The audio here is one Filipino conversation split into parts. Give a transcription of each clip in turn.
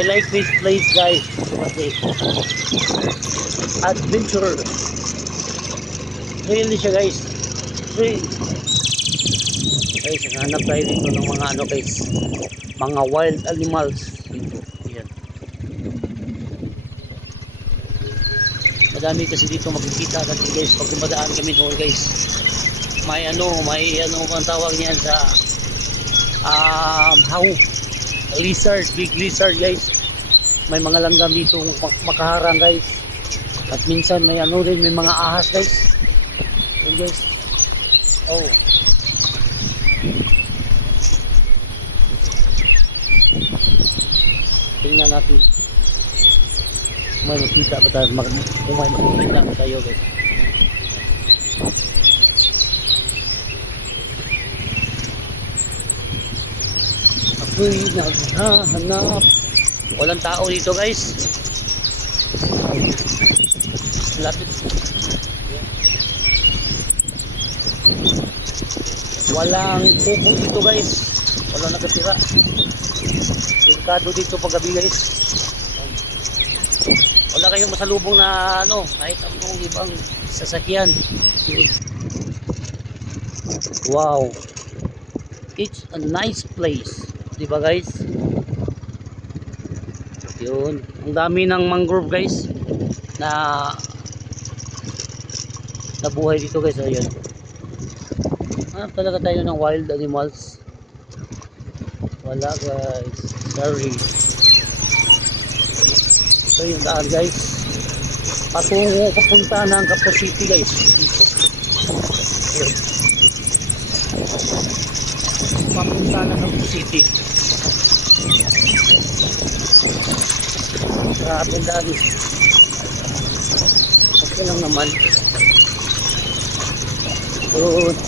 I like this place guys. Okay. Adventure. Really siya guys. Really. Guys, hanap tayo dito ng mga ano guys. Mga wild animals dito. Ayan. Madami kasi dito makikita natin guys pag dumadaan kami doon guys. May ano ang tawag niyan sa how lizard, big lizard guys. May mga langgam dito makaharang guys. At minsan may ano rin, may mga ahas guys. Ayan guys. Oh. Tingnan natin. May makita ba tayo? Kung may makita ba tayo guys. Ako'y naghahanap. Walang tao dito guys. Lapit. Walang kubo dito guys. Walang nakatira. Delikado dito pag gabi guys. Wala kayong masalubong na ano, kahit anong ibang sasakyan. Wow. It's a nice place. Diba guys? Yun. Ang dami ng mangrove guys na nabuhay dito guys. Ayun. Hanap talaga tayo ng wild animals. Wala guys. Sorry. Ito yung daan guys. Patungo papunta ng Capo City guys. Dito. Ayun. Papunta ng Capo City. Grabe ang dami. Okay lang naman. Good.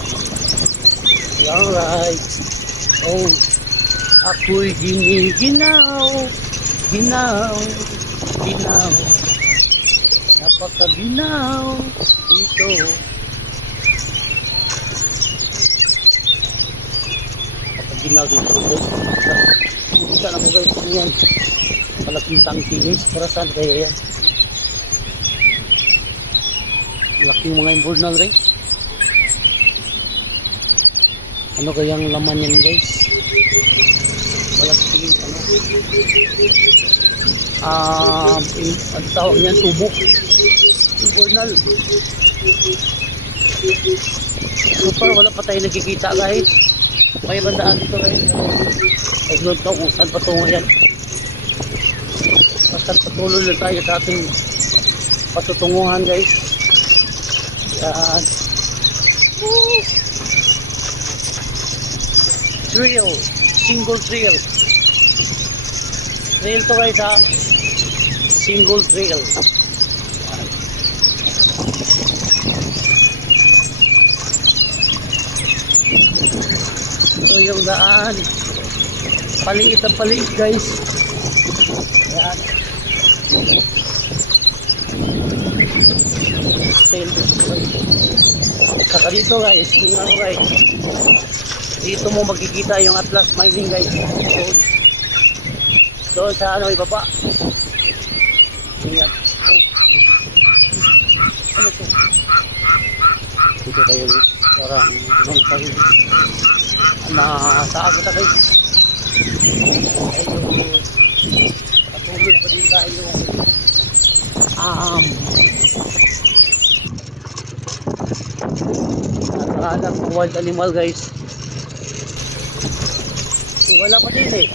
Alright. Oh. Ako'y giniginaw. Ginaw. Ginaw. Napakaginaw. Dito. Napakaginaw dito. Kita na mo guys. Ano yan? Malaking tangki guys. Para saan kaya yan? Malaking mga imburnal guys. Ano kayang laman yan guys? Malaking ano? Ang tawag niyan tubo. Imburnal. So far wala pa tayo nakikita guys. May bandaan dito guys. Ay noon ka kung saan patungo yan. Basta patuloy lang tayo sa ating patutunguhan guys. Yan. Trail. Single trail. Trail to guys ha. Single trail. Ito yung daan. Paliit ang paliit guys. Yan. Saka dito guys, tingnan mo guys. Dito mo makikita yung Atlas Mining guys. Doon sa ano ibaba. Ayan. Ano to? Dito tayo guys. Parang ibang pahil. Nasa agad na guys. Patuloy pa din tayo. Nakahanap ng wild animal guys. Wala pa din eh.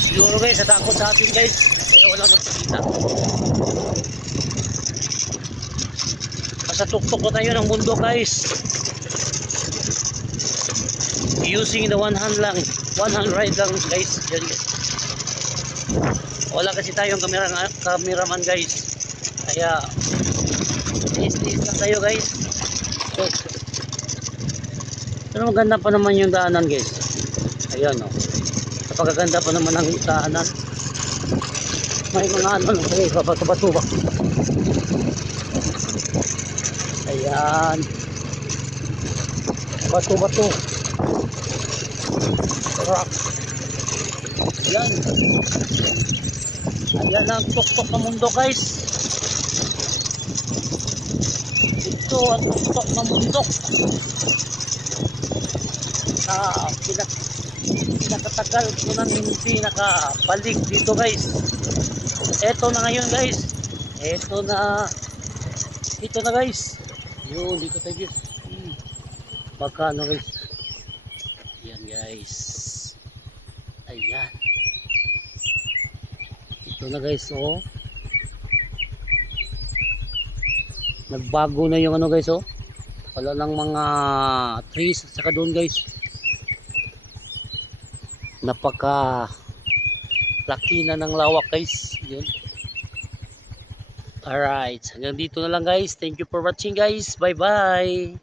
Siguro guys, natakot sa atin guys. Kaya wala nagpakita. Basta tuktok na tayo ng mundo guys. Using the one hand lang. One hand ride lang guys. Diyan guys. Wala kasi tayong cameraman guys. Kaya tiis-tiis lang tayo guys. So, pero maganda pa naman yung daanan guys. Ayan o. Napakaganda pa naman ang daanan. May mga ano lang guys. Bato-bato ba? Ayan. Bato-bato. Rock. Yan. Ayan ang tuktok ng mundo guys. Ito ang tuktok ng mundo. Pinakatagal ko nang hindi nakabalik dito guys. Eto na ngayon guys. Ito na guys. Yun, dito tayo guys. Baka ano guys. Yan guys. Ayan. Ito na guys, oh. Nagbago na yung ano guys, oh. Wala nang mga trees at saka doon guys. Napaka laki na ng lawak guys. Yun. Alright, hanggang dito na lang guys. Thank you for watching guys. Bye bye.